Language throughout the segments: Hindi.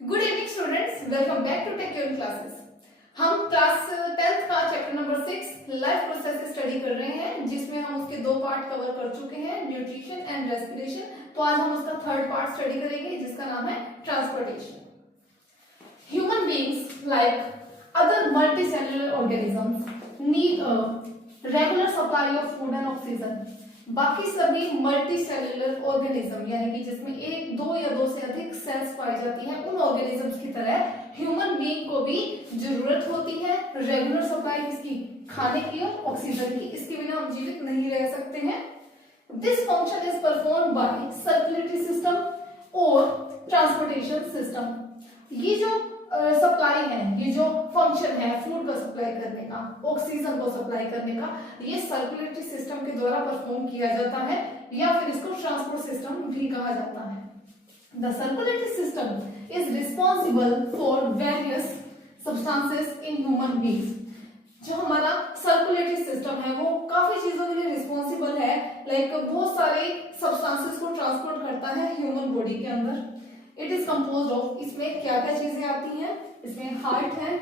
Good evening students, welcome back to take your classes. हम क्लास 10th का chapter number 6 life process study कर रहे हैं, जिसमें हम उसके दो पार्ट कवर कर चुके हैं, न्यूट्रिशन एंड रेस्पिरेशन। तो आज हम उसका थर्ड पार्ट स्टडी करेंगे, जिसका नाम है transportation. Human beings like other multicellular organisms need a regular supply of food and oxygen. बाकी सभी मल्टीसेलुलर ऑर्गेनिज्म यानी कि जिसमें एक, दो या दो से अधिक सेल्स पाई जाती हैं, उन ऑर्गेनिजम्स की तरह ह्यूमन बीइंग को भी जरूरत होती है रेगुलर सप्लाई किसकी, खाने की और ऑक्सीजन की। इसके बिना हम जीवित नहीं रह सकते हैं। This function is performed by circulatory system और ट्रांसपोर्टेशन सिस्टम। ये जो सप्लाई है, ये जो फंक्शन है फूड को सप्लाई करने का, ऑक्सीजन को सप्लाई करने का, ये सर्कुलेटरी सिस्टम के द्वारा परफॉर्म किया जाता है, या फिर इसको ट्रांसपोर्ट सिस्टम भी कहा जाता है। The circulatory system is responsible for various substances in human beings. जो हमारा सर्कुलेटरी सिस्टम है वो काफी चीजों के लिए रिस्पॉन्सिबल है, लाइक बहुत सारे सब्सटेंसेस को ट्रांसपोर्ट करता है ह्यूमन बॉडी के अंदर। इट इज कंपोज्ड ऑफ, इसमें क्या क्या चीजें आती हैं, इसमें हार्ट है,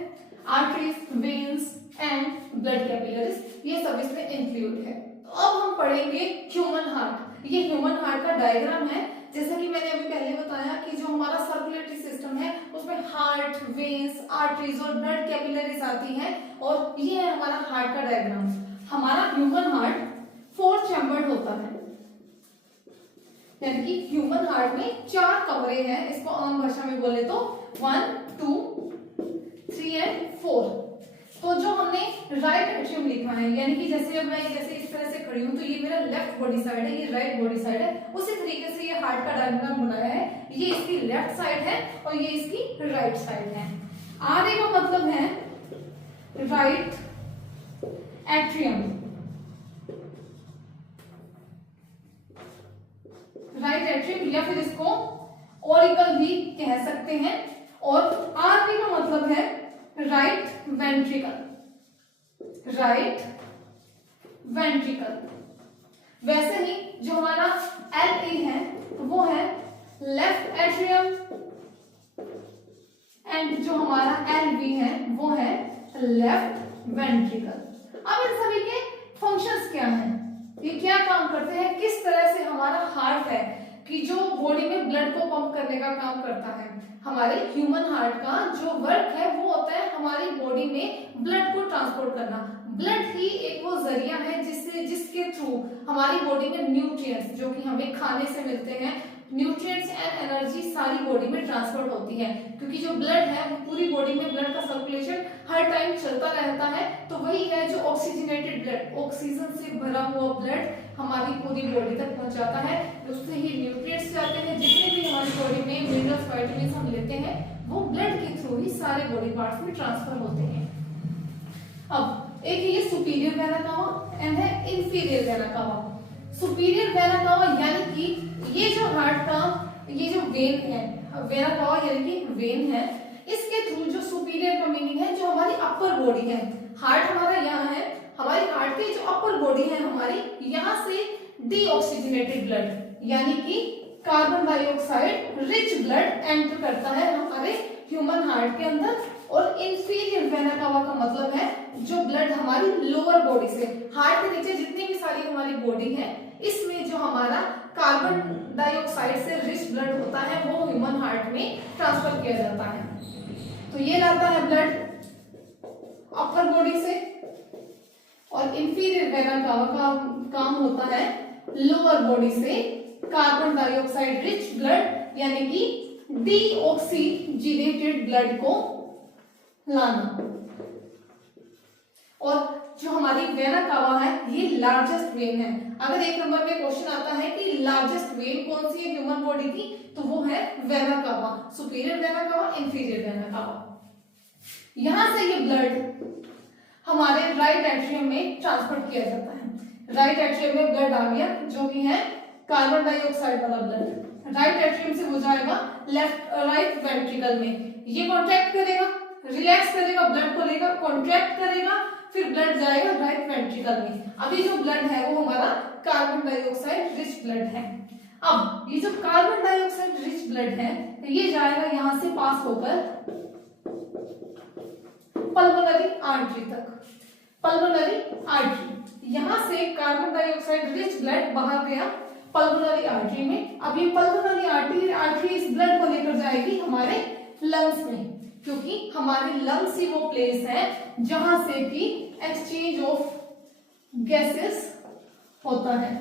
arteries, veins and blood capillaries, ये सब इसमें इंक्लूड है। तो अब हम पढ़ेंगे ह्यूमन हार्ट। ये ह्यूमन हार्ट का डायग्राम है। जैसा कि मैंने अभी पहले बताया कि जो हमारा सर्कुलेटरी सिस्टम है उसमें हार्ट, वेन्स, आर्टरीज और ब्लड कैपिलरीज आती हैं, और ये है हमारा हार्ट का डायग्राम। हमारा ह्यूमन हार्ट 4 चैम्बर्ड होता है, यानी कि ह्यूमन हार्ट में 4 कमरे हैं। इसको आम भाषा में बोले तो 1, 2, 3 एंड 4। तो जो हमने राइट एट्रियम लिखा है, यानी कि जैसे अब मैं जैसे इस तरह से खड़ी हूं तो ये मेरा लेफ्ट बॉडी साइड है, ये राइट बॉडी साइड है। उसी तरीके से ये हार्ट का डायग्राम बनाया है, ये इसकी लेफ्ट साइड है और ये इसकी राइट साइड है। आर का मतलब है राइट एट्रियम, राइट एट्रियम, या फिर इसको ऑरिकल भी कह सकते हैं। और आरवी का मतलब है राइट वेंट्रिकल, राइट वेंट्रिकल। वैसे ही जो हमारा एल ए है वो है लेफ्ट एट्रियम, एंड जो हमारा एल बी है वो है लेफ्ट वेंट्रिकल। अब इन सभी के फंक्शंस क्या हैं, ये क्या काम करते हैं, किस तरह से हमारा हार्ट है कि जो बॉडी में ब्लड को पंप करने का काम करता है। हमारे ह्यूमन हार्ट का जो वर्क है वो होता है हमारी बॉडी में ब्लड को ट्रांसपोर्ट करना। ब्लड ही एक वो जरिया है जिसके थ्रू हमारी बॉडी में न्यूट्रिएंट्स जो कि हमें खाने से मिलते हैं, न्यूट्रिएंट्स एंड एनर्जी सारी बॉडी में ट्रांसफर होती है। क्योंकि जो ब्लड है वो पूरी बॉडी में ब्लड का सर्कुलेशन हर टाइम चलता रहता है, तो वही है जो ऑक्सीजनेटेड ब्लड, ऑक्सीजन से भरा हुआ ब्लड हमारी पूरी बॉडी तक पहुंचाता है। उससे ही न्यूट्रिएंट्स जाते हैं, जितने भी हमारी बॉडी में मिनरल्स, विटामिन्स हम लेते हैं वो ब्लड के थ्रू ही सारे बॉडी पार्ट्स में ट्रांसफर होते हैं। अब एक ये सुपीरियर वेना कावा एंड है inferior vena cava. Superior vena cava यानी कि ये जो हार्ट का ये जो वेन है, वेना कावा यानी कि वेन है, इसके थ्रू जो सुपीरियर का मीनिंग है जो हमारी अपर बॉडी है, हार्ट हमारा यहाँ है, हमारी हार्ट की जो अपर बॉडी है हमारी, यहाँ से डीऑक्सीजनेटेड ब्लड यानी कि carbon dioxide rich blood enter करता है हमारे ह्यूमन हार्ट के अंदर। और इंफीरियर वेना कावा का मतलब है जो ब्लड हमारी लोअर बॉडी से, हार्ट के नीचे जितनी भी सारी हमारी बॉडी है, इसमें जो हमारा कार्बन डाइऑक्साइड से रिच ब्लड होता है वो ह्यूमन हार्ट में ट्रांसफर किया जाता है। तो ये लाता है ब्लड अपर बॉडी से, और इंफीरियर वेना कावा का काम होता है लोअर बॉडी से कार्बन डाइऑक्साइड रिच ब्लड यानी कि डीऑक्सीजनेटेड ब्लड को लाना। और जो हमारी वेना कावा है ये लार्जेस्ट वेन है। अगर एक नंबर में क्वेश्चन आता है कि लार्जेस्ट वेन कौन सी है ह्यूमन बॉडी की, तो वो है vena cava, superior vena cava, inferior vena cava. यहां से ये ब्लड हमारे राइट एट्रियम में ट्रांसफर किया जाता है। राइट एट्रियम में ब्लड आ गया जो कि है कार्बन डाइऑक्साइड वाला ब्लड, राइट एट्रियम से हो जाएगा राइट वेंट्रिकल में। ये कॉन्ट्रैक्ट करेगा, रिलैक्स करेगा, ब्लड को लेगा, कॉन्ट्रैक्ट करेगा, फिर ब्लड जाएगा राइट वेंट्रिकल में। अभी जो ब्लड है वो हमारा कार्बन डाइऑक्साइड रिच ब्लड है। अब ये जो कार्बन डाइऑक्साइड रिच ब्लड है ये जाएगा यहां से पास होकर पल्मोनरी आर्टरी तक। पल्मोनरी आर्टरी, यहां से कार्बन डाइऑक्साइड रिच ब्लड बाहर गया पल्मोनरी आर्टरी में। अब ये पल्मोनरी आर्टरी इस ब्लड को लेकर जाएगी हमारे लंग्स में, क्योंकि हमारे लंग्स ही वो प्लेस है जहां से कि एक्सचेंज ऑफ गैसेस होता है।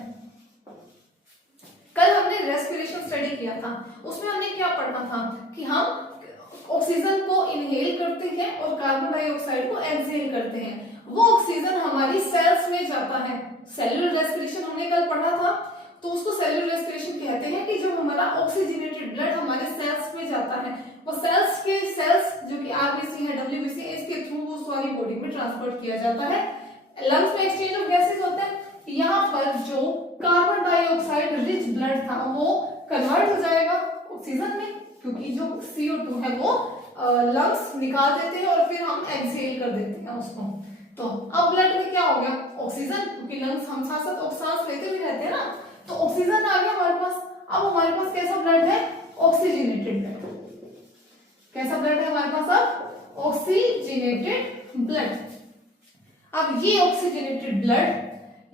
कल हमने रेस्पिरेशन स्टडी किया था, उसमें हमने क्या पढ़ा था कि हम ऑक्सीजन को इनहेल करते हैं और कार्बन डाइऑक्साइड को एक्सहेल करते हैं। वो ऑक्सीजन हमारी सेल्स में जाता है। सेलुलर रेस्पिरेशन हमने कल पढ़ा था, तो उसको सेलुलर रेस्पिरेशन कहते हैं कि जब हमारा ऑक्सीजनेटेड ब्लड हमारे सेल्स में जाता है, वो सेल्स जो कि आरबीसी है, डब्ल्यूबीसी है, इसके थ्रू वो सारी बॉडी में ट्रांसपोर्ट किया जाता है। लंग्स में एक्सचेंज ऑफ गैसेस होता है। यहाँ पर जो कार्बन डाइऑक्साइड रिच ब्लड था वो कन्वर्ट हो जाएगा ऑक्सीजन में, क्योंकि जो CO2 है वो लंग्स निकाल देते हैं और फिर हम एक्सहेल कर देते हैं उसको। तो अब ब्लड में क्या हो गया, ऑक्सीजन, क्योंकि लंग्स हम साथ साथ सांस लेते भी रहते हैं ना, तो ऑक्सीजन आ गया हमारे पास। अब हमारे पास कैसा ब्लड है, ऑक्सीजनेटेड ब्लड। कैसा ब्लड है हमारे पास अब, ऑक्सीजनेटेड ब्लड। अब ये ऑक्सीजनेटेड ब्लड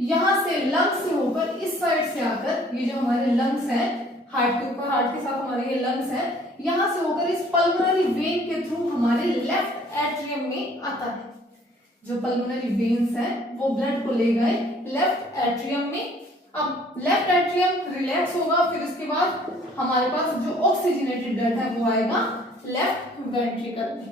यहां से लंग्स से होकर इस साइड से आकर, ये जो हमारे लंग्स हैं हार्ट के ऊपर, हार्ट के साथ हमारे ये लंग्स हैं, यहां से होकर इस पल्मोनरी वेन के थ्रू हमारे लेफ्ट एट्रियम में आता है। जो पल्मोनरी वेन्स हैं वो ब्लड को ले गए लेफ्ट एट्रियम में। अब लेफ्ट एट्रियम रिलैक्स होगा, फिर उसके बाद हमारे पास जो ऑक्सीजनेटेड ब्लड है वो आएगा लेफ्ट वेंट्रिकल में।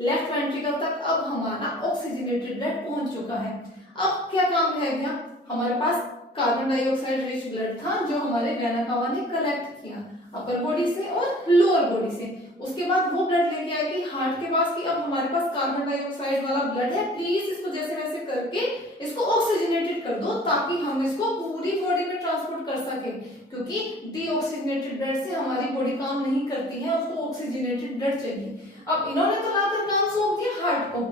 लेफ्ट वेंट्रिकल तक अब हमारा ऑक्सीजनेटेड ब्लड पहुंच चुका है। अब क्या काम है, क्या हमारे पास कार्बन डाइऑक्साइड रिच ब्लड था जो हमारे वेना कावा ने कलेक्ट किया अपर बॉडी से और लोअर बॉडी से। उसके बाद वो ब्लड लेके आएगी हार्ट के पास कि अब हमारे पास कार्बन डाइऑक्साइड वाला ब्लड है, प्लीज इसको जैसे वैसे करके इसको ऑक्सीजनेटेड कर दो ताकि हम इसको पूरी बॉडी में ट्रांसपोर्ट कर सके, क्योंकि डीऑक्सीजनेटेड ब्लड से हमारी बॉडी काम नहीं करती है, उसको ऑक्सीजनेटेड ब्लड चाहिए। अब इन्होंने तो लाकर काम सौंप दिया हार्ट को।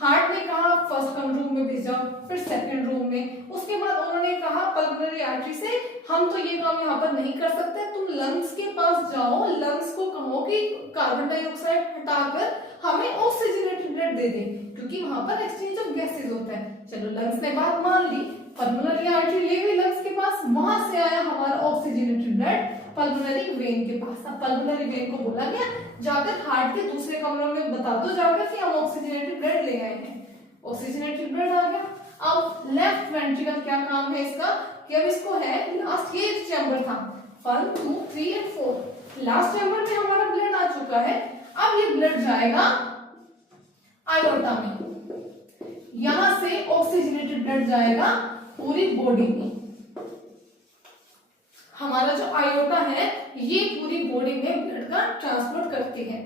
हार्ट ने कहा फर्स्ट रूम में भेजा, फिर सेकंड रूम में, उसके बाद उन्होंने कहा पल्मोनरी आर्टरी से हम तो ये काम यहाँ पर नहीं कर सकते, तुम लंग्स के पास जाओ, लंग्स को कहो कि कार्बन डाइऑक्साइड हटाकर हमें ऑक्सीजनेटेड ब्लड दे दे, क्योंकि वहां पर एक्सचेंज ऑफ गैसेस होता है। चलो लंग्स ने बात मान ली, पल्मोनरी आर्टरी ले गई लंग्स के पास, वहां से आया हमारा ऑक्सीजनेटेड ब्लड पल्मोनरी वेन के पास। अब पल्मोनरी वेन को बोला गया जाकर हार्ट के दूसरे कमरों में बता दो जाकर कि हम ऑक्सीजनेटेड ब्लड ले आए हैं। ऑक्सीजनेटेड ब्लड आ गया। अब लेफ्ट वेंट्रिकल क्या काम है इसका, कि अब इसको है लास्ट, ये चैम्बर था 1 2 3 और 4, लास्ट चैम्बर में हमारा ब्लड आ चुका है। अब ये ब्लड जाएगा आयोटा में, यहां से ऑक्सीजनेटेड ब्लड जाएगा पूरी बॉडी में। हमारा जो आयोटा है ये पूरी बॉडी में ब्लड का ट्रांसपोर्ट करती है।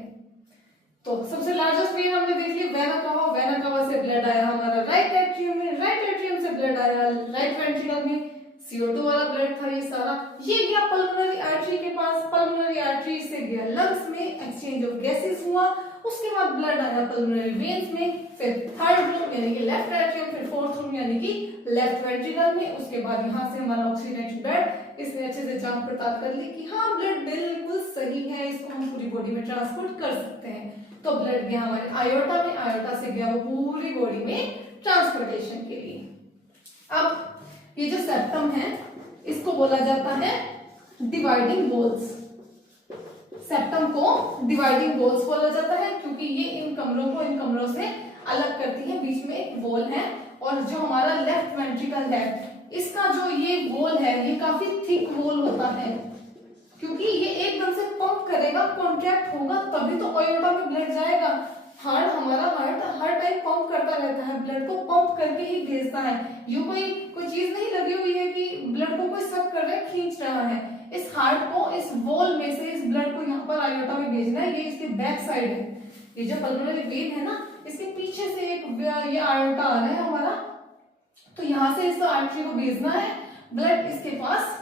तो सबसे लार्जेस्ट वेन हमने देख लिया वेना कावा, वेना कावा से ब्लड आया हमारा राइट एट्रियम में, राइट एट्रियम से ब्लड आया राइट वेंट्रिकल में, CO2 वाला ब्लड था ये सारा, ये गया पल्मोनरी आर्टरी के पास, पल्मोनरी आर्टरी से गया लंग्स में, एक्सचेंज ऑफ गैसेस हुआ, उसके बाद ब्लड आया पल्मोनरी वेन्स में, फिर थर्ड रूम यानी कि लेफ्ट एट्रियम, फिर फोर्थ रूम यानी कि लेफ्ट वेंट्रिकल में, उसके बाद यहाँ से हमारा ऑक्सीजनेटेड ब्लड, इसने अच्छे से जांच पड़ताल कर ली कि हाँ ब्लड बिल्कुल सही है, इसको हम पूरी बॉडी में ट्रांसपोर्ट कर सकते हैं। तो ब्लड गया हमारे आयोटा में, आयोटा से गया वो पूरी बॉडी में ट्रांसपोर्टेशन के लिए। अब ये जो सेप्टम है इसको बोला जाता है डिवाइडिंग वॉल्स। सेप्टम को डिवाइडिंग वॉल्स बोला जाता है क्योंकि ये इन कमरों को इन कमरों से अलग करती है, बीच में एक वॉल है, और जो हमारा लेफ्ट वेंट्रिकल है इसका जो ये वॉल है ये काफी थिक वॉल होता है, क्योंकि ये एकदम से पंप करेगा, कॉन्ट्रैक्ट होगा तभी तो आयोटा में ब्लड जाएगा। हार्ट हमारा हर टाइम पंप करता रहता है, ब्लड को पंप करके ही भेजता है। ये कोई चीज नहीं लगी हुई है कि ब्लड को कोई सक कर रहा है, खींच रहा है। इस हार्ट को इस वॉल में से इस ब्लड को यहाँ पर आयोटा में भेजना है, ये इसके बैक साइड है। ये जो पल्मोनरी वेन है ना इसके पीछे से एक ये आयोटा आ रहा है हमारा, तो यहाँ से इस आर्टरी को भेजना है ब्लड इसके पास,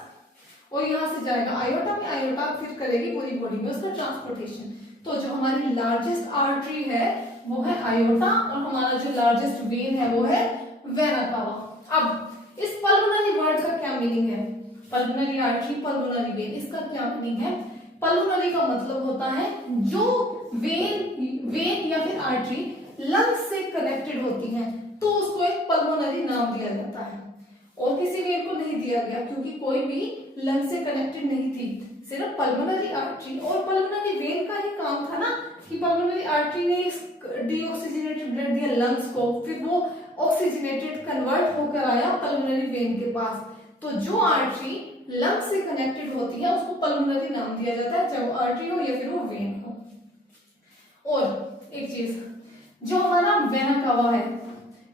और यहाँ से जाएगा आयोटा में, आयोटा फिर करेगी पूरी बॉडी में उसका ट्रांसपोर्टेशन। तो जो हमारी लार्जेस्ट आर्टरी है वो है आयोटा, और हमारा जो लार्जेस्ट वेन है वो है वेना कावा। अब इस पल्मोनरी वर्ड का क्या मीनिंग है? पल्मोनरी आर्टरी, पल्मोनरी वेन, इसका क्या मीनिंग है? पल्मोनरी का मतलब होता है जो वेन या फिर आर्टरी लंग्स से कनेक्टेड होती है, तो उसको एक पल्मोनरी नाम दिया जाता है। और किसी वेन को नहीं दिया गया क्योंकि कोई भी लंग से कनेक्टेड नहीं थी, सिर्फ पल्मोनरी आर्टरी और पल्मोनरी वेन का ही काम था ना कि पल्मोनरी आर्टरी ने डीऑक्सीजनेटेड ब्लड दिया लंग्स को, फिर वो ऑक्सीजनेटेड कन्वर्ट होकर आया पल्मोनरी वेन के पास। तो जो आर्टरी लंग से कनेक्टेड होती है उसको पल्मोनरी नाम दिया जाता है, चाहे वो आर्टरी हो या फिर वो वेन हो। और एक चीज, जो हमारा वेना कावा है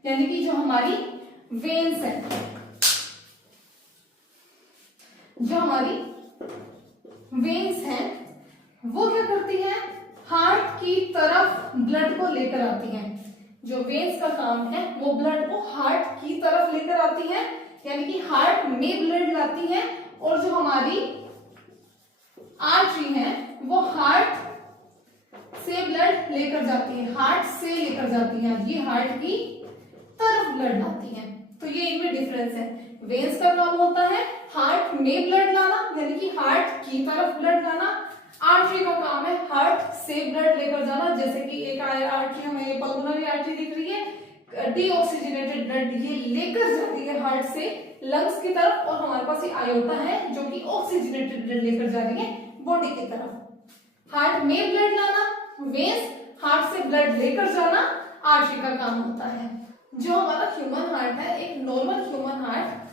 यानी कि जो हमारी वेन्स है, जो हमारी वेन्स हैं वो क्या करती हैं? हार्ट की तरफ ब्लड को लेकर आती हैं। जो वेन्स का काम है वो ब्लड को हार्ट की तरफ लेकर आती हैं, यानी कि हार्ट में ब्लड लाती हैं। और जो हमारी आर्टरी है वो हार्ट से ब्लड लेकर जाती है, हार्ट से लेकर जाती है, ये हार्ट की तरफ ब्लड लाती है। तो ये इनमें डिफरेंस है। वेन्स का काम होता है हार्ट में ब्लड लाना, यानी कि हार्ट की तरफ ब्लड लाना। आर्टरी का काम है हार्ट से ब्लड लेकर जाना, जैसे कि एक आर्टरी हमें ये पल्मोनरी आर्टरी दिख रही है, डीऑक्सीजनेटेड ब्लड ये लेकर जाती है हार्ट से लंग्स की तरफ, और हमारे पास ये आयोटा है जो कि ऑक्सीजनेटेड ब्लड लेकर जा रही है बॉडी की तरफ। हार्ट में ब्लड लाना वेन्स, हार्ट से ब्लड लेकर जाना आर्टरी का काम होता है। जो हमारा ह्यूमन हार्ट है, एक नॉर्मल ह्यूमन हार्ट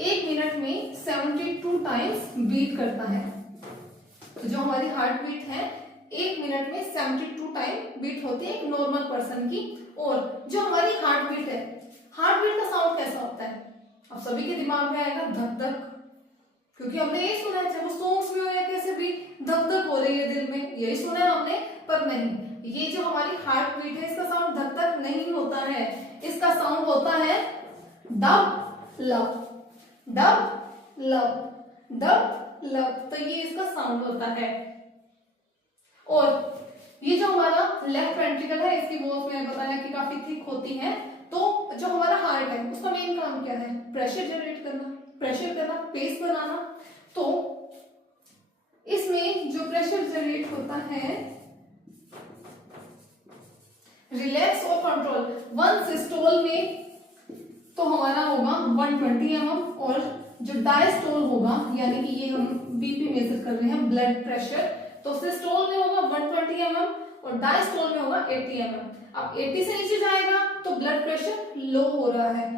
1 मिनट में 72 टाइम्स बीट करता है। तो जो हमारी हार्ट बीट है 1 मिनट में 72 टाइम बीट होती है एक नॉर्मल पर्सन की। और जो हमारी हार्ट बीट है, हार्ट बीट का साउंड कैसा होता है? अब सभी के दिमाग में आएगा धक धक, क्योंकि हमने यही सुना है, चाहे वो सॉन्ग्स में हो या कैसे भी, धक धक हो रही है दिल में, यही सुना है हमने। पर नहीं, ये जो हमारी हार्ट बीट है इसका साउंड धक धक नहीं होता है, इसका साउंड होता है dub love, dub love, dub love. तो ये इसका साउंड होता है। और ये जो हमारा लेफ्ट वेंट्रिकल है इसकी वॉल्स मैंने बताया कि काफी थिक होती है। तो जो हमारा हार्ट है उसका मेन काम क्या है? प्रेशर जनरेट करना, प्रेशर करना, पेस बनाना। तो इसमें जो प्रेशर जनरेट होता है, रिलैक्स और कंट्रोल, वन सिस्टोल में तो हमारा होगा 120 mm, और जो डायस्टोल होगा यानी कि ये हम बीपी मेजर कर रहे हैं, ब्लड प्रेशर, तो सिस्टोल में होगा 120 mm और डायस्टोल में होगा 80 mm। अब 80 से नीचे जाएगा तो ब्लड प्रेशर लो हो रहा है।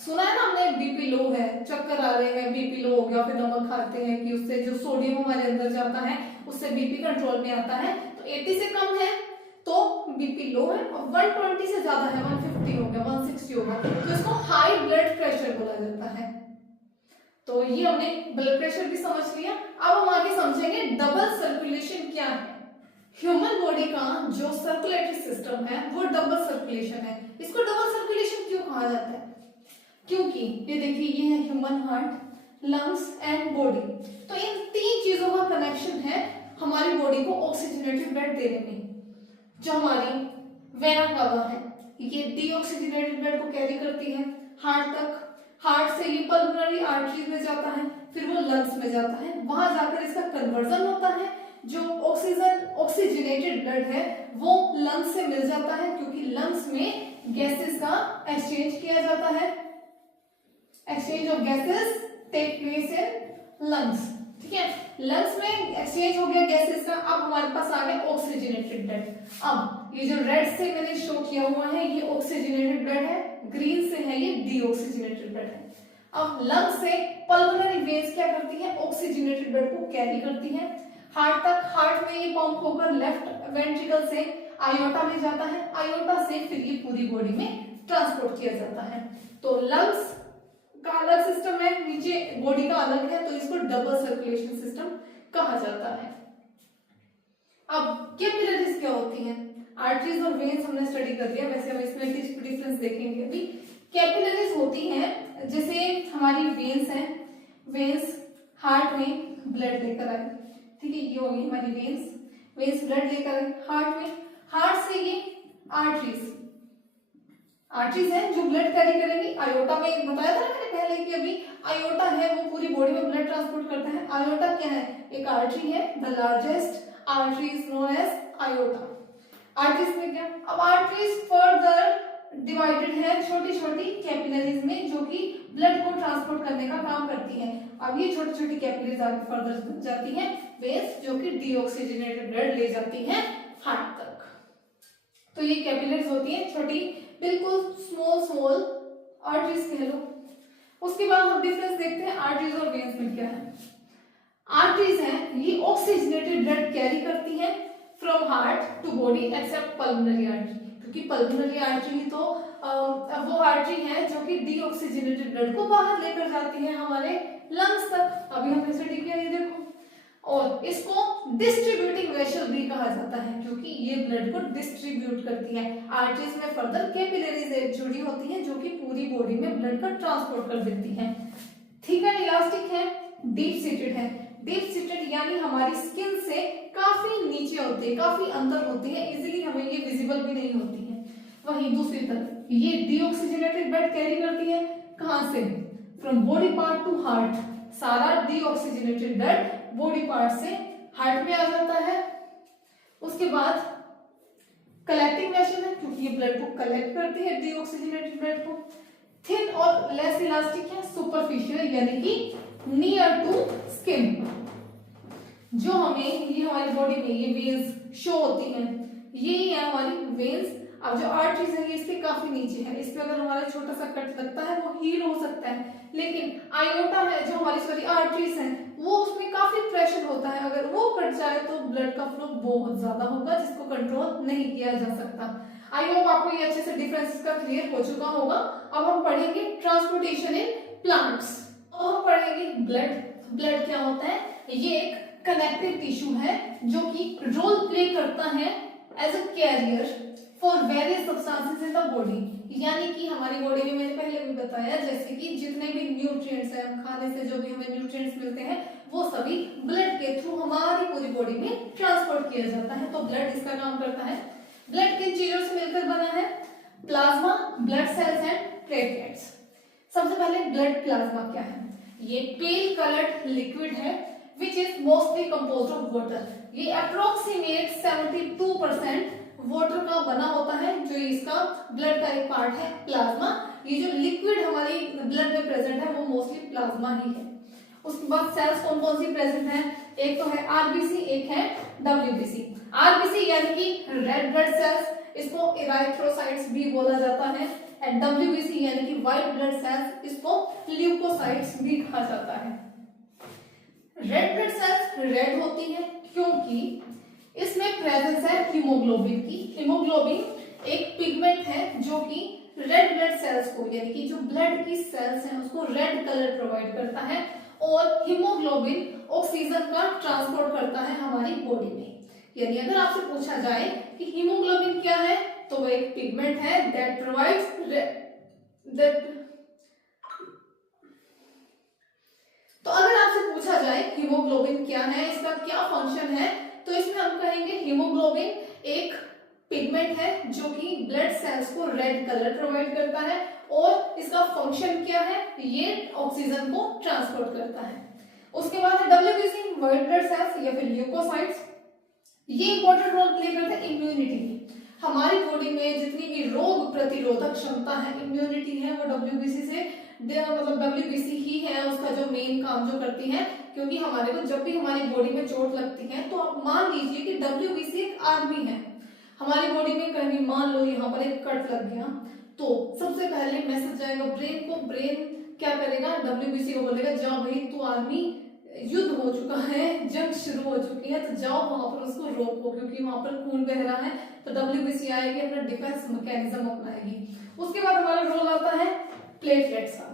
सुना है ना हमने, बीपी लो है, चक्कर आ रहे हैं, बीपी लो हो गया, फिर नमक खाते हैं कि उससे जो सोडियम हमारे अंदर जाता है उससे बीपी कंट्रोल में आता है। तो 80 से कम है तो बीपी लो है, और 120 से ज्यादा है, 150 हो गया, 160 हो गया, तो इसको हाई ब्लड प्रेशर बोला जाता है। तो ये हमने ब्लड प्रेशर भी समझ लिया। अब हम आगे समझेंगे डबल सर्कुलेशन क्या है। ह्यूमन बॉडी का जो सर्कुलेटरी सिस्टम है वो डबल सर्कुलेशन है। इसको डबल सर्कुलेशन क्यों कहा जाता है? क्योंकि ये देखिए, ये है human heart, lungs and body. तो इन 3 चीजों का कनेक्शन है हमारी बॉडी को ऑक्सीजनेटेड ब्लड देने में। जो हमारी वेना कावा है ये डीऑक्सीजनेटेड ब्लड को कैरी करती है हार्ट तक, हार्ट से ये पल्मोनरी आर्टरीज में जाता है, फिर वो लंग्स में जाता है, वहां जाकर इसका कन्वर्जन होता है। जो ऑक्सीजनेटेड ब्लड है वो लंग्स से मिल जाता है, क्योंकि लंग्स में गैसेस का एक्सचेंज किया जाता है। Exchange of gases take place in lungs, ठीक है। लंग्स में एक्सचेंज हो गया गैसेस का, अब हमारे पास आ गया ऑक्सीजनेटेड ब्लड। अब ये जो रेड से मैंने शो किया हुआ है ये ऑक्सीजनेटेड ब्लड है, ग्रीन से है ये डीऑक्सीजनेटेड ब्लड है। अब लंग्स से पल्मोनरी वेन्स क्या करती है? ऑक्सीजनेटेड ब्लड को कैरी करती है हार्ट तक। हार्ट में ये पंप होकर लेफ्ट वेंट्रिकल से आयोटा में जाता है, आयोटा से फिर ये पूरी बॉडी में ट्रांसपोर्ट किया जाता है। तो लंग्स का अलग सिस्टम है, नीचे बॉडी का अलग है, तो इसको डबल सर्कुलेशन सिस्टम कहा जाता है। अब कैपिलरीज क्या होती हैं? आर्टरीज और वेन्स हमने स्टडी कर लिया, वैसे हम इसमें डिफरेंस देखेंगे अभी। कैपिलरीज होती हैं जैसे हमारी वेन्स हैं, वेन्स हार्ट में ब्लड लेकर आई, ठीक है, ये होगी हमारी वेन्स, वेन्स ब्लड लेकर आई हार्ट में, हार्ट से ये आर्टरीज, आर्टरीज हैं जो ब्लड कैरी करेंगी। आयोटा में बताया था ना मैंने पहले कि अभी आयोटा है वो पूरी बॉडी में ब्लड ट्रांसपोर्ट करता है। आयोटा क्या है, एक आर्टरी है, the largest artery is known as aorta. Arteries में क्या, अब आर्टरीज फर्दर डिवाइडेड है छोटी छोटी कैपिलरीज में जो कि ब्लड को ट्रांसपोर्ट करने का काम करती हैं। अब ये छोटी छोटी कैपिलरीज आगे फर्दर जाती हैं वेन्स जो कि डीऑक्सीजनेटेड ब्लड ले जाती हैं हार्ट तक। तो ये कैपिलरीज होती हैं छोटी, बिल्कुल स्मॉल स्मॉल आर्टरीज कह लो। उसके बाद हम डिफरेंस देखते हैं आर्टरीज और वेन्स में क्या है। आर्टरीज हैं ये ऑक्सीजनेटेड ब्लड कैरी करती हैं from heart to body except pulmonary artery, क्योंकि पल्मोनरी आर्टरी तो वो आर्टरी है जो कि डीऑक्सीजनेटेड ब्लड को बाहर लेकर जाती है हमारे लंग्स तक। अभी हमने स्टडी किया ये देखो। और इसको डिस्ट्रीब्यूटिंग वेसल भी कहा जाता है क्योंकि ये ब्लड को डिस्ट्रीब्यूट करती है। आर्टरीज में फर्दर कैपिलरीज जुड़ी होती हैं जो कि पूरी बॉडी में ब्लड का ट्रांसपोर्ट कर देती हैं। थिक एंड इलास्टिक है, डीप सीटेड है। डीप सीटेड यानी हमारी स्किन से काफी नीचे होती है, काफी अंदर होती है, इजीली हमें ये विजिबल भी नहीं होती है। वहीं दूसरी तरफ ये डीऑक्सीजनेटेड ब्लड कैरी करती है, कहां से, from body part two heart. सारा डीऑक्सीजनेटेड ब्लड बॉडी पार्ट से हार्ट में आ जाता है। उसके बाद कलेक्टिंग वेसल है क्योंकि ये ब्लड को कलेक्ट करती है डीऑक्सीजनेटेड ब्लड को। थिन और लेस इलास्टिक है, सुपरफिशियल यानी कि नियर टू स्किन। जो हमें ये हमारी बॉडी में ये वेन्स शो होती हैं, ये है हमारी वेन्स। अब जो आर्टरीज है ये इसके काफी नीचे है, इस पे अगर हमारा छोटा सा कट लगता है वो हील हो सकता है, लेकिन आयोटा है जो हमारी सॉरी आर्टरीज है वो उसमें काफी प्रेशर होता है, अगर वो कट जाए तो ब्लड का फ्लो बहुत ज्यादा होगा जिसको कंट्रोल नहीं किया जा सकता। आई होप आपको ये अच्छे से डिफरेंसेस का क्लियर हो चुका होगा। अब हम पढ़ेंगे ट्रांसपोर्टेशन इन प्लांट्स। और हम पढ़ेंगे ब्लड। ब्लड क्या होता है, ये एक कनेक्टिव टिश्यू है जो कि रोल प्ले करता है as a carrier for various substances in the body. यानी कि हमारी बॉडी में मैंने पहले भी बताया जैसे कि जितने भी न्यूट्रिएंट्स हैं, खाने से जो भी हमें न्यूट्रिएंट्स मिलते हैं वो सभी ब्लड के थ्रू हमारी पूरी बॉडी में ट्रांसपोर्ट किया जाता है। तो ब्लड इसका काम करता है। ब्लड किन चीजों से मिलकर बना है, plasma, blood cells and platelets. सबसे पहले ब्लड प्लाज्मा क्या है, ये पेल कलर्ड लिक्विड है which is mostly composed of water. ये अप्रोक्सीमेट 72% वाटर का बना होता है। जो इसका ब्लड का एक पार्ट है प्लाज्मा, ये जो लिक्विड हमारी ब्लड में प्रेजेंट है वो मोस्टली प्लाज्मा ही है। उसके बाद सेल्स कौन कौन सी प्रेजेंट है, एक तो है आरबीसी, एक है डब्ल्यूबीसी। आरबीसी यानी कि रेड ब्लड सेल्स, इसको इराइथ्रोसाइट्स भी बोला जाता है। एंड डब्ल्यूबीसी यानी कि व्हाइट ब्लड सेल्स, इसको ल्यूकोसाइट्स भी कहा जाता है। रेड ब्लड सेल्स रेड होती है क्योंकि इसमें प्रेजेंस है हीमोग्लोबिन की। हीमोग्लोबिन एक पिगमेंट है जो कि रेड ब्लड सेल्स को यानी कि जो ब्लड की सेल्स हैं उसको रेड कलर प्रोवाइड करता है। और हीमोग्लोबिन ऑक्सीजन का ट्रांसपोर्ट करता है हमारी बॉडी में। यानी अगर आपसे पूछा जाए कि हीमोग्लोबिन क्या है तो वो एक पिगमेंट है दैट प्रोवाइड्स तो अगर आपसे पूछा जाए हीमोग्लोबिन क्या है, इसका क्या फंक्शन है, तो इसमें हम कहेंगे हीमोग्लोबिन एक पिगमेंट है जो कि ब्लड सेल्स को रेड कलर प्रोवाइड करता है। और इसका फंक्शन क्या है, ये ऑक्सीजन को ट्रांसपोर्ट करता है। उसके बाद है डब्ल्यूबीसी, व्हाइट ब्लड सेल्स या फिर ल्यूकोसाइट्स। ये इंपॉर्टेंट रोल प्ले करते हैं इम्यूनिटी में। हमारी बॉडी में जितनी भी रोग प्रतिरोधक क्षमता है, इम्यूनिटी है, वो डब्ल्यूबीसी से मतलब डब्ल्यूबीसी ही है उसका जो मेन काम जो करती है। क्योंकि हमारे को जब भी हमारी बॉडी में चोट लगती है तो आप मान लीजिए कि डब्ल्यूबीसी एक आर्मी है। हमारी बॉडी में कहीं मान लो यहाँ पर एक कट लग गया तो सबसे पहले मैसेज जाएगा ब्रेन को। ब्रेन क्या करेगा, डब्ल्यूबीसी को बोलेगा जाओ भाई तू आर्मी, युद्ध हो चुका है, जंग शुरू हो चुकी है, तो जाओ वहां पर उसको रोको क्योंकि वहां पर खून बह रहा है। तो डब्ल्यूबीसी आएगी, अपना डिफेंस मैकेनिज्म अपनाएगी। उसके बाद हमारा रोल आता है प्लेटलेट्स का।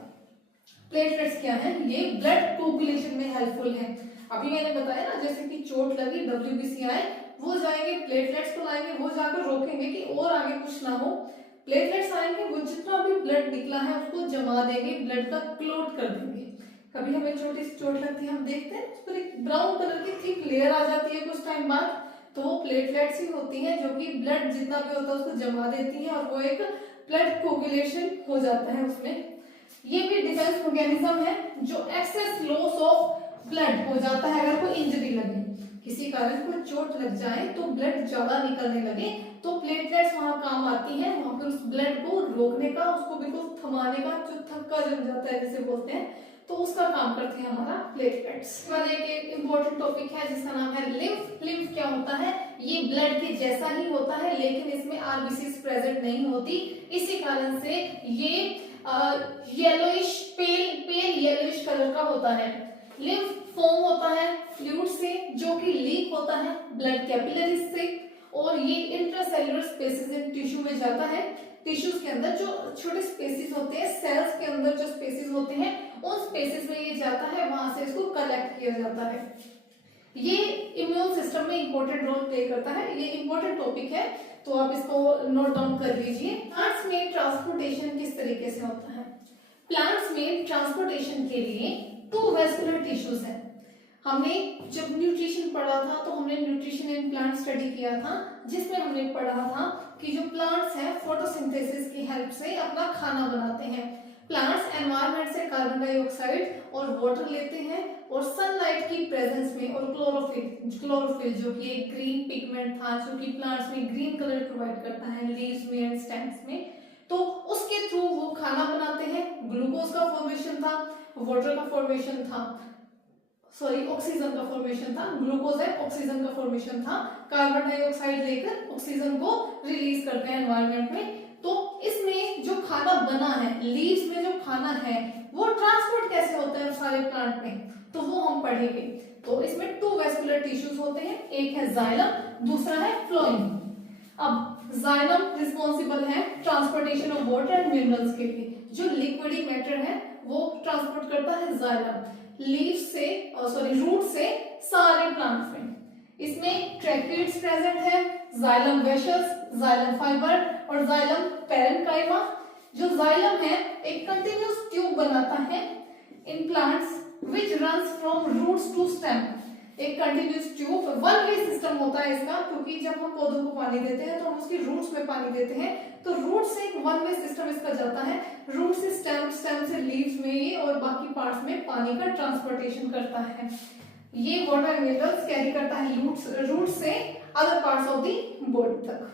प्लेटलेट्स क्या है, ये ब्लड कोगुलेशन में हेल्पफुल है। अभी मैंने बताया ना जैसे कि चोट लगी, डब्ल्यूबीसी आए, वो जाएंगे प्लेटलेट्स को लाएंगे, वो जाकर रोकेंगे कि और आगे कुछ ना हो। प्लेटलेट्स आएंगे, वो जितना भी ब्लड निकला है उसको जमा देंगे, ब्लड का क्लोट कर देंगे। कभी हमें छोटी सी चोट लगती है, हम देखते हैं उस पर एक ब्राउन कलर की थिक लेयर आ जाती है कुछ टाइम बाद, तो वो प्लेटलेट्स ही होती हैं जो कि ब्लड जितना भी होता है उसको जमा देती है और वो एक ब्लड कोगुलेशन हो जाता है उसमें। ये भी डिफेंस मैकेनिज्म है, जो एक्सेस लॉस ऑफ ब्लड हो जाता है अगर कोई इंजरी लगे, किसी कारण कोई चोट लग जाए तो ब्लड ज्यादा निकलने लगे तो प्लेटलेट्स वहां काम आती हैं, वहां पर उस ब्लड को रोकने का, उसको बिल्कुल थमाने का, जो थक्का जम जाता है जिसे बोलते हैं, तो उसका काम करते हैं हमारा प्लेटलेट्स। एक इम्पोर्टेंट टॉपिक है जिसका नाम है लिम्फ। लिम्फ क्या होता है? ये ब्लड के जैसा ही होता है लेकिन इसमें आरबीसीज प्रेजेंट नहीं होती, इसी कारण से ये येलोइश पेल येलोइश कलर का होता है। लिम्फ फॉर्म होता है फ्लूइड से जो कि लीक होता है ब्लड कैपिलरीज से, और ये इंट्रासेलुलर स्पेसेस इन टिश्यू में जाता है। टिश्यूज के अंदर जो छोटे स्पेसेस होते हैं, सेल्स के अंदर जो स्पेसेस होते हैं, उन स्पेसेस में ये जाता है, वहां से इसको कलेक्ट किया जाता है। ये इम्यून सिस्टम में इंपॉर्टेंट रोल प्ले करता है। ये इंपॉर्टेंट टॉपिक है तो आप इसको नोट डाउन कर लीजिए। प्लांट्स में ट्रांसपोर्टेशन किस तरीके से होता है? प्लांट्स में ट्रांसपोर्टेशन के लिए 2 वेस्कुलर टिश्यूज हैं। हमने जब न्यूट्रिशन पढ़ा था तो हमने न्यूट्रिशन इन प्लांट स्टडी किया था, जिसमें हमने पढ़ा था कि जो प्लांट्स हैं फोटोसिंथेसिस की हेल्प से अपना खाना बनाते हैं। प्लांट्स एनवायरनमेंट से कार्बन डाइऑक्साइड और वाटर लेते हैं और सनलाइट की प्रेजेंस में और क्लोरोफिल जो कि एक ग्रीन पिगमेंट था जो कि प्लांट्स में ग्रीन कलर प्रोवाइड करता है लीव्स में एंड स्टेम्स में, तो उसके थ्रू वो खाना बनाते हैं। ग्लूकोज का फॉर्मेशन था, वाटर का फॉर्मेशन था, सॉरी ऑक्सीजन का फॉर्मेशन था, ग्लूकोज है ऑक्सीजन का फॉर्मेशन था, कार्बन डाइऑक्साइड लेकर ऑक्सीजन को रिलीज करते हैं एनवायरनमेंट में। तो इसमें जो खाना बना है, लीव्स में जो खाना है वो ट्रांसपोर्ट कैसे होता है सारे प्लांट में, तो वो हम पढ़ेंगे। तो इसमें 2 वेस्कुलर टिश्यूज होते हैं, एक है जाइलम, दूसरा है फ्लोएम। अब जाइलम रिस्पॉन्सिबल है transportation of water and minerals के लिए, जो लिक्विड मैटर है वो ट्रांसपोर्ट करता है जाइलम लीव्स से रूट से सारे प्लांट्स में। इसमें ट्रैक्यूइड्स प्रेजेंट है, जाइलम वेशस, जाइलम फाइबर और जाइलम पैरेन्काइमा। जो जाइलम है एक कंटिन्यूअस ट्यूब बनाता है in plants which runs from roots to stem. एक continuous tube, one way system होता है इसका, क्योंकि जब हम पौधों को पानी देते हैं तो हम उसकी रूट्स में पानी देते हैं, तो रूट से एक वन वे सिस्टम इसका जाता है, रूट से स्टेम, स्टेम से लीव्स में ये और बाकी पार्ट्स में पानी का ट्रांसपोर्टेशन करता है। ये वाटर मिनरल्स कैरी करता है रूट से other parts of the body तक।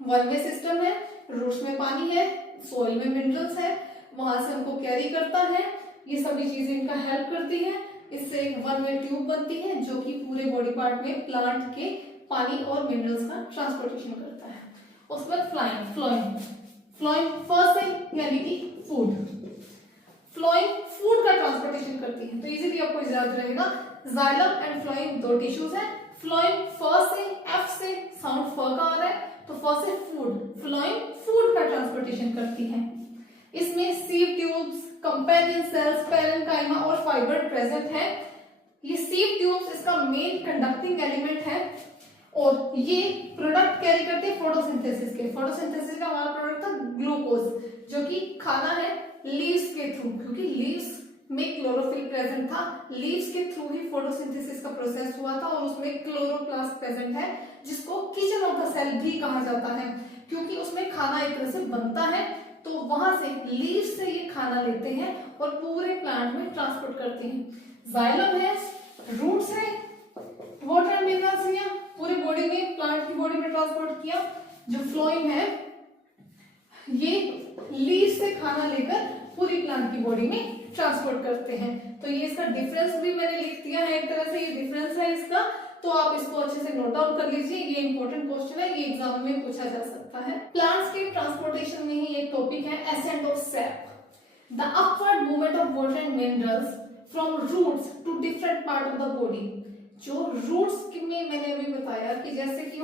वन वे सिस्टम है, रूट्स में पानी है, सोइल में मिनरल्स है, वहां से हमको कैरी करता है, ये सभी चीजें इनका हेल्प करती है। इससे एक वन वे ट्यूब बनती है जो कि पूरे बॉडी पार्ट में प्लांट के पानी और मिनरल्स का ट्रांसपोर्टेशन करता है। उसके बाद फ्लोएम फर्स्ट यानी कि फूड, फ्लोएम फूड का ट्रांसपोर्टेशन करती है। तो इजीली आपको याद रहेगा, जाइलम एंड फ्लोएम 2 टिश्यूज है। फ्लोएम फर्स्ट से एफ से साउंड फ का आ रहा है, तो फर्स्ट से फूड, फ्लोएम फूड का ट्रांसपोर्टेशन करती है। इसमें sieve tubes, companion cells, parenchyma और फाइबर प्रेजेंट है। ये सीव ट्यूब्स इसका मेन कंडक्टिंग एलिमेंट है और ये प्रोडक्ट कैरी करते हैं फोटोसिंथेसिस के। फोटोसिंथेसिस का हमारा प्रोडक्ट था ग्लूकोज, जो कि खाना है लीव्स के थ्रू, क्योंकि लीव्स में क्लोरोफिल प्रेजेंट था, लीव्स के थ्रू ही फोटोसिंथेसिस का प्रोसेस हुआ था और उसमें क्लोरोप्लास्ट प्रेजेंट है जिसको किचन ऑफ द सेल भी कहा जाता है, क्योंकि उसमें खाना एक तरह से बनता है, तो वहां से लीव्स से ये खाना लेते हैं और पूरे प्लांट में ट्रांसपोर्ट करते हैं। जाइलम है, रूट से वाटर मिनरल्स लिया, पूरी बॉडी में, प्लांट की बॉडी में ट्रांसपोर्ट किया। जो फ्लोएम है ये लीव्स से खाना लेकर पूरी प्लांट की बॉडी में ट्रांसपोर्ट करते हैं। तो ये इसका डिफरेंस भी मैंने लिख दिया है, एक तरह से ये डिफरेंस है इसका, तो आप इसको अच्छे से नोट डाउन कर लीजिए। ये इंपॉर्टेंट क्वेश्चन है, ये एग्जाम में पूछा जा सकता है। प्लांट्स के ट्रांसपोर्टेशन में ही एक टॉपिक है ascent of sap, the upward movement of water and minerals from roots to different part of the body. जो रूट्स में मैंने अभी बताया कि जैसे भी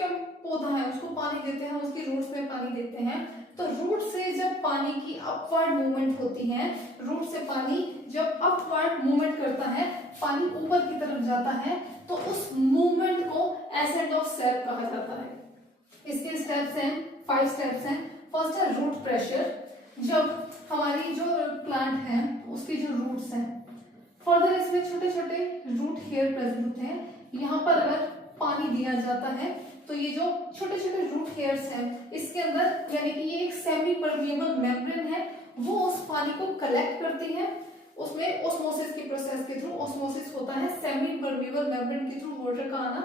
हम पौधा है उसको पानी देते हैं, उसकी रूट्स में पानी देते हैं, तो रूट से जब पानी की अपवर्ड मूवमेंट होती है, रूट से पानी जब अपवर्ड मूवमेंट करता है, पानी ऊपर की तरफ जाता है, तो उस मूवमेंट को एसेंट ऑफ सैप कहा जाता है। इसके स्टेप्स हैं, 5 स्टेप्स हैं। फर्स्ट है रूट प्रेशर, जब हमारी जो प्लांट है उसकी जो रूट्स हैं, फर्दर इसमें छोटे छोटे रूट हेयर प्रेजेंट होते हैं, यहाँ पर अगर पानी दिया जाता है तो ये जो छोटे छोटे रूट हेयर्स हैं, इसके अंदर यानी कि ये एक सेमी परमिएबल मेम्ब्रेन है, वो उस पानी को कलेक्ट करती है। उसमें ओस्मोसिस की प्रोसेस के थ्रू, ओस्मोसिस होता है सेमी परमिएबल मेम्ब्रेन के थ्रू वाटर का आना,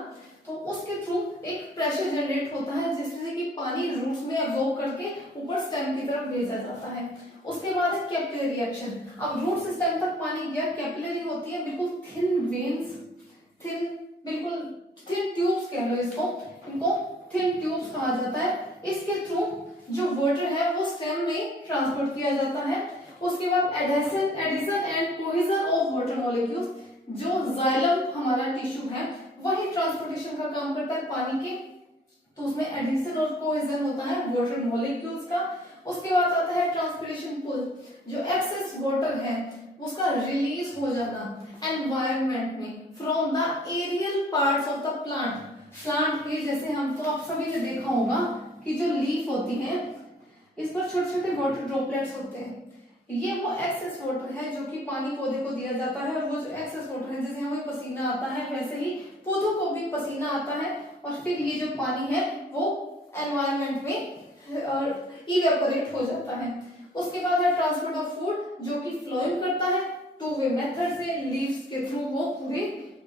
तो उसके थ्रू एक प्रेशर जनरेट होता है जिससे कि पानी रूट्स में एब्जॉर्ब करके ऊपर स्टेम की तरफ भेजा जाता है। उसके बाद है कैपिलरी रिएक्शन। अब रूट से स्टेम तक पानी गया, कैपिलरी होती है बिल्कुल थिन वेन्स, बिल्कुल थिन ट्यूब्स कह लो इसको, इनको थिन ट्यूब्स कहा जाता है। इसके थ्रू जो वाटर है वो स्टेम में ट्रांसपोर्ट किया जाता है। उसके बाद adhesion and cohesion of water molecules, जो जाइलम हमारा टिश्यू है वही ट्रांसपोर्टेशन का काम करता है पानी के, तो उसमें एडिशन और कोहेजन होता है वाटर मॉलिक्यूल्स का। उसके बाद आता है ट्रांसपिरेशन पुल, जो एक्सेस वाटर है उसका रिलीज हो जाना एनवायरनमेंट में from the aerial parts of the plant के, जैसे हम तो आप सभी ने देखा होगा कि जो लीफ होती है इस पर छोटे छोटे वाटर ड्रॉपलेट्स होते हैं, ये वो एक्सेस वाटर है जो कि पानी पौधे को दिया जाता है। और वो जो एक्सेस वाटर है, जैसे हमें पसीना आता है वैसे ही पौधों को भी पसीना आता है, और फिर ये जो पानी है वो एनवायरनमेंट में इवेपोरेट हो जाता है। उसके बाद है ट्रांसपोर्ट ऑफ फूड, जो कि फ्लोइंग करता है टू वे मेथड से, लीव्स के थ्रू वो पूरे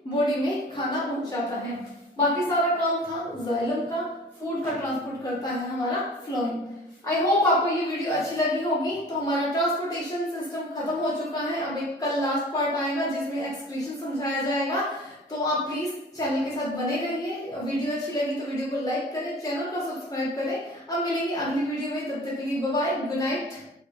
बॉडी में खाना पहुंचाता है। बाकी सारा काम था जाइलम का, फूड का ट्रांसपोर्ट करता है हमारा फ्लोइंग। आई होप आपको ये वीडियो अच्छी लगी होगी। तो हमारा ट्रांसपोर्टेशन सिस्टम खत्म हो चुका है, अब एक कल लास्ट पार्ट आएगा जिसमें एक्सक्रीशन समझाया जाएगा। तो आप प्लीज चैनल के साथ बने रहिए। वीडियो अच्छी लगी तो वीडियो को लाइक करें, चैनल को सब्सक्राइब करें। अब मिलेंगे अगली वीडियो में, तब तक के लिए बाय बाय, गुड नाइट।